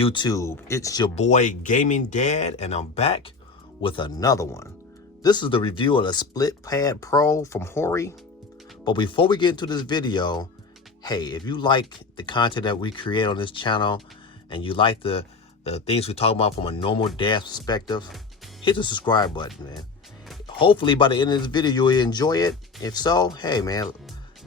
YouTube? It's your boy Gaming Dad, and I'm back with another one. This is the review of the Split Pad Pro from Hori. But before we get into this video, hey, if you like the content that we create on this channel and you like the things we talk about from a normal dad's perspective, hit the subscribe button, man. Hopefully by the end of this video you'll enjoy it. If so, hey man,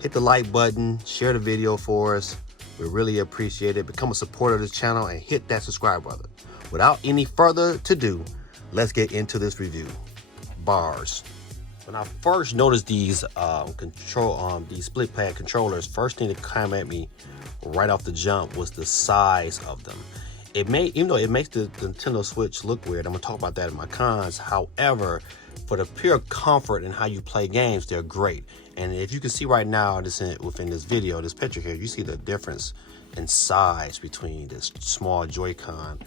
hit the like button, share the video for us. We really appreciate it. Become a supporter of this channel and hit that subscribe button. Without any further ado, let's get into this review. Bars. When I first noticed these these split pad controllers, first thing that came at me right off the jump was the size of them. Even though it makes the Nintendo Switch look weird, I'm gonna talk about that in my cons. However, for the pure comfort and how you play games, they're great. And if you can see right now, within this video, this picture here, you see the difference in size between this small Joy-Con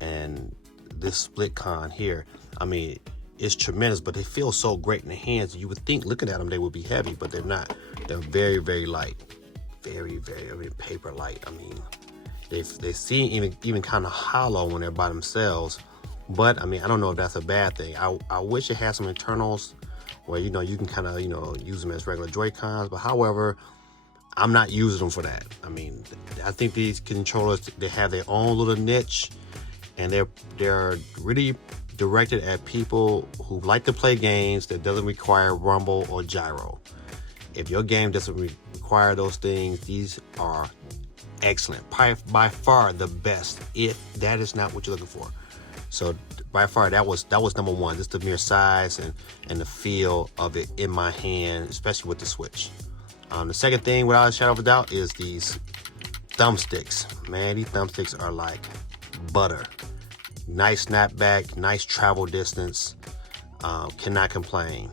and this split con here. I mean, it's tremendous, but they feel so great in the hands. You would think looking at them they would be heavy, but they're not. They're very, very light. Very, very, I mean, paper light. I mean, they seem even kind of hollow when they're by themselves. But I mean, I don't know if that's a bad thing. I wish it had some internals where, you know, you can kind of, you know, use them as regular Joy-Cons. But however, I'm not using them for that. I mean, I think these controllers, they have their own little niche, and they're really directed at people who like to play games that doesn't require rumble or gyro. If your game doesn't require those things, these are excellent. By far the best, if that is not what you're looking for. So by far, that was number one. Just the mere size and the feel of it in my hand, especially with the Switch. The second thing, without a shadow of a doubt, is these thumbsticks. Man, these thumbsticks are like butter. Nice snapback, nice travel distance. Cannot complain.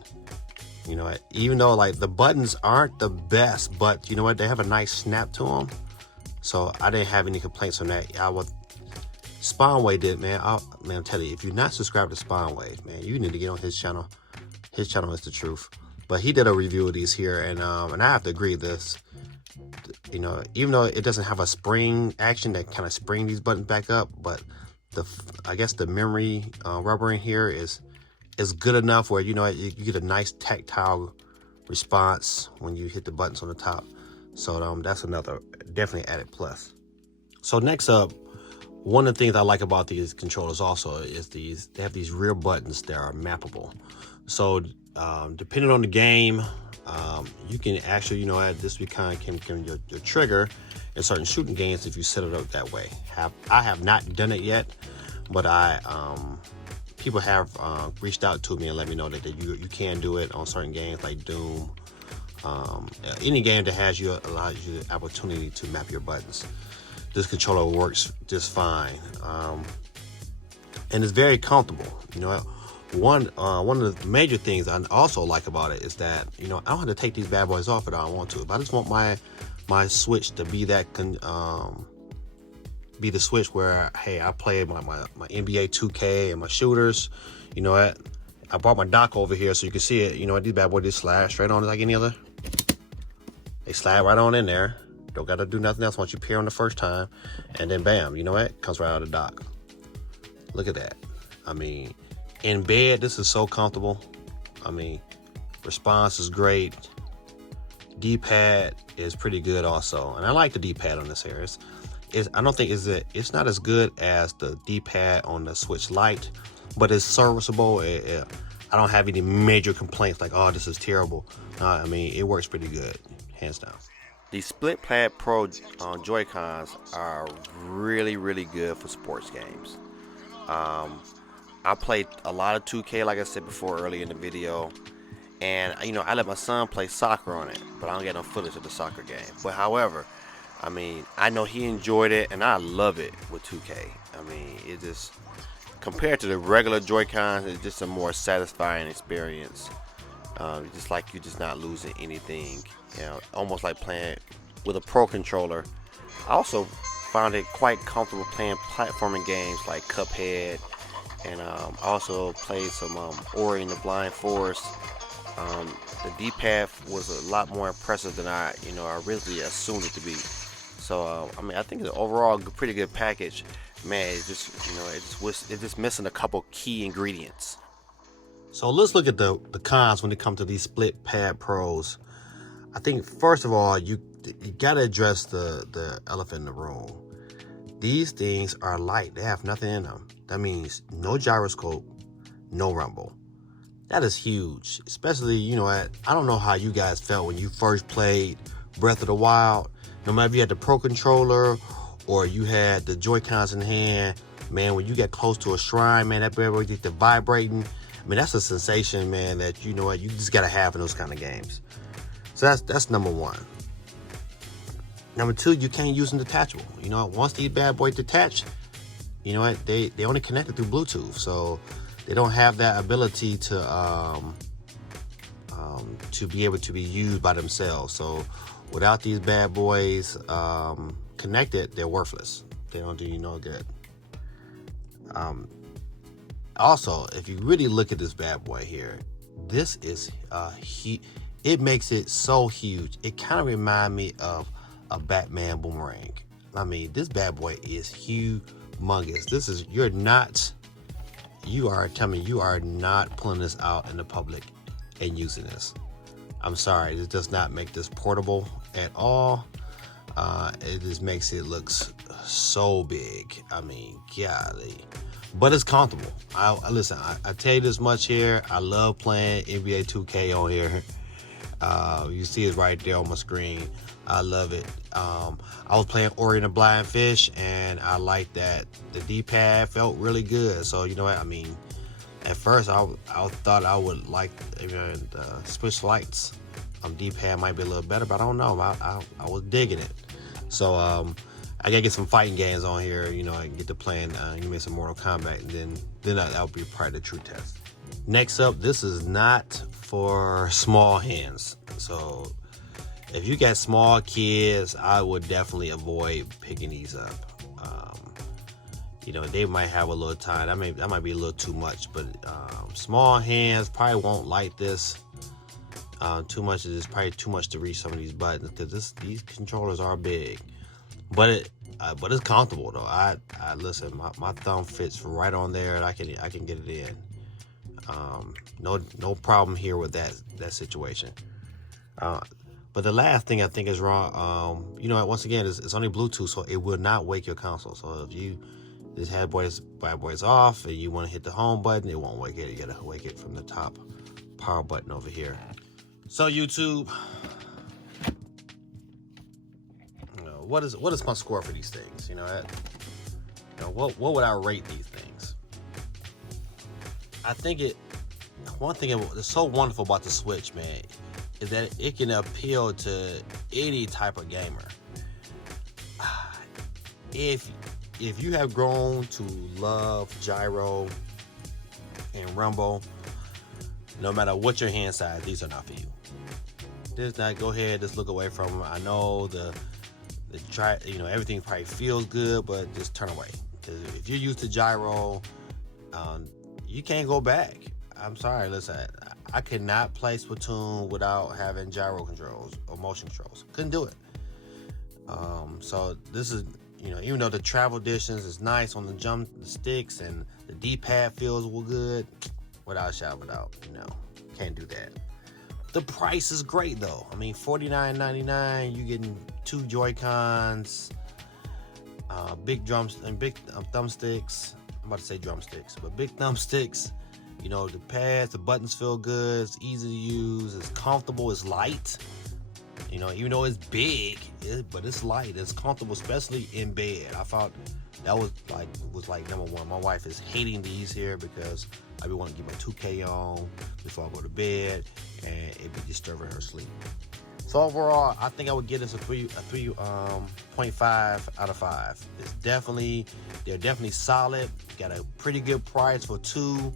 You know, even though like the buttons aren't the best, but you know what? They have a nice snap to them. So I didn't have any complaints on that. Spawnway did, man. I'm telling you, if you're not subscribed to Spawnway, man, you need to get on his channel. His channel is the truth. But he did a review of these here, and I have to agree this. You know, even though it doesn't have a spring action that kind of spring these buttons back up, but I guess the memory rubber in here is good enough where, you know, you get a nice tactile response when you hit the buttons on the top. So that's another definitely added plus. So next up, one of the things I like about these controllers also is they have these rear buttons that are mappable. So depending on the game, you can actually, you know, add this kind of your trigger in certain shooting games if you set it up that way. I have not done it yet, but people have reached out to me and let me know that you can do it on certain games like Doom. Any game that allows you the opportunity to map your buttons. This controller works just fine, and it's very comfortable. You know, one of the major things I also like about it is that, you know, I don't have to take these bad boys off if I don't want to. If I just want my Switch to be that be the Switch where, hey, I play my NBA 2K and my shooters. You know what? I brought my dock over here so you can see it. You know what? These bad boys just slide straight on like any other. They slide right on in there. Don't got to do nothing else once you pair on the first time, and then bam, you know what? Comes right out of the dock. Look at that. I mean, in bed, this is so comfortable. I mean, response is great. D-pad is pretty good also, and I like the D-pad on this here. I don't think it's not as good as the D-pad on the Switch Lite, but it's serviceable. I don't have any major complaints like, oh, this is terrible. I mean, it works pretty good, hands down. The Split Pad Pro Joy-Cons are really, really good for sports games. I played a lot of 2K, like I said before earlier in the video, and you know, I let my son play soccer on it, but I don't get no footage of the soccer game. But however, I mean, I know he enjoyed it, and I love it with 2K. I mean, it just, compared to the regular Joy-Cons, it's just a more satisfying experience. Just like you're just not losing anything, you know, almost like playing with a pro controller. I also found it quite comfortable playing platforming games like Cuphead, and also played some Ori and the Blind Forest. The D-pad was a lot more impressive than I originally assumed it to be. So I mean, I think it's overall a pretty good package. Man, it just it's just missing a couple key ingredients. So let's look at the cons when it comes to these split pad pros. I think first of all, you gotta address the elephant in the room. These things are light. They have nothing in them. That means no gyroscope, no rumble. That is huge. Especially, I don't know how you guys felt when you first played Breath of the Wild. No matter if you had the Pro Controller or you had the Joy-Cons in hand, man, when you get close to a shrine, man, that bad boy get to vibrating. I mean, that's a sensation, man, that you just gotta have in those kind of games. So that's number one. Number two, you can't use them detachable. Once these bad boys detach, they only connected through Bluetooth, so they don't have that ability to be able to be used by themselves. So without these bad boys connected, they're worthless. They don't do you no good. Also, if you really look at this bad boy here, this is it makes it so huge. It kind of reminds me of a Batman boomerang. I mean, this bad boy is humongous. You are not pulling this out in the public and using this. I'm sorry, it does not make this portable at all. It just makes it look so big. I mean, golly. But it's comfortable. Listen, I tell you this much here. I love playing NBA 2K on here. You see it right there on my screen. I love it. I was playing Ori and the Blind Fish, and I liked that the D-pad felt really good. So you know what I mean. At first, I thought I would like the switch lights. D-pad might be a little better, but I don't know. I was digging it. So I gotta get some fighting games on here. I can get to playing some Mortal Kombat, and then that'll be probably the true test. Next up, this is not for small hands. So if you got small kids, I would definitely avoid picking these up. They might have a little time. That might be a little too much, but small hands probably won't like this. Too much is probably too much to reach some of these buttons because these controllers are big, but it's comfortable though. I listen, my thumb fits right on there, and I can get it in. No problem here with that situation. But the last thing I think is wrong. Once again, it's only Bluetooth, so it will not wake your console. So if you just had bad boys off and you want to hit the home button, it won't wake it. You gotta wake it from the top power button over here. So YouTube, what is my score for these things? What would I rate these things? I think one thing that's so wonderful about the Switch, man, is that it can appeal to any type of gamer. If you have grown to love gyro and rumble, no matter what your hand size, these are not for you. Just not go ahead, just look away from them. I know everything probably feels good, but just turn away. Because if you're used to gyro, you can't go back. I'm sorry, listen, I could not play Splatoon without having gyro controls or motion controls. Couldn't do it. So this is, even though the travel distance is nice on the jump sticks and the D-pad feels good, without a shadow of a doubt, can't do that. The price is great though. I mean, $49.99, you getting 2 Joy-Cons, big drums and big thumbsticks. I'm about to say drumsticks, but big thumbsticks. The pads, the buttons feel good. It's easy to use. It's comfortable. It's light. Even though it's big, but it's light. It's comfortable, especially in bed. I thought that was like number one. My wife is hating these here because I be wanting to get my 2K on before I go to bed, and it be disturbing her sleep. So overall, I think I would give this a 3.5 out of 5. They're definitely solid. Got a pretty good price for 2.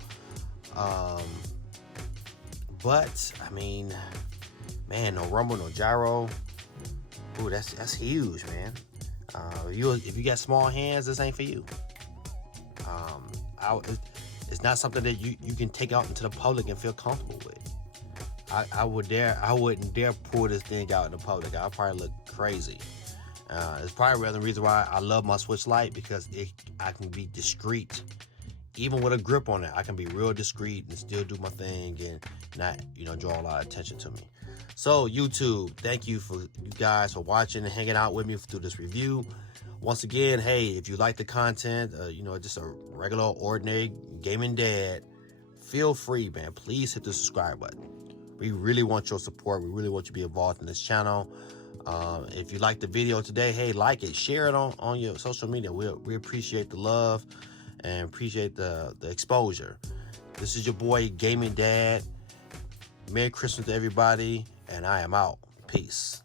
But I mean, man, no rumble, no gyro. Ooh, that's huge, man. If you got small hands, this ain't for you. It's not something that you can take out into the public and feel comfortable with. I wouldn't dare pull this thing out in the public. I'll probably look crazy. It's probably another reason why I love my Switch Lite, because I can be discreet. Even with a grip on it, I can be real discreet and still do my thing and not, draw a lot of attention to me. So YouTube, thank you guys for watching and hanging out with me through this review. Once again, hey, if you like the content, just a regular, ordinary gaming dad, feel free, man. Please hit the subscribe button. We really want your support. We really want you to be involved in this channel. If you like the video today, hey, like it, share it on your social media. We appreciate the love and appreciate the exposure. This is your boy, Gaming Dad. Merry Christmas to everybody, and I am out. Peace.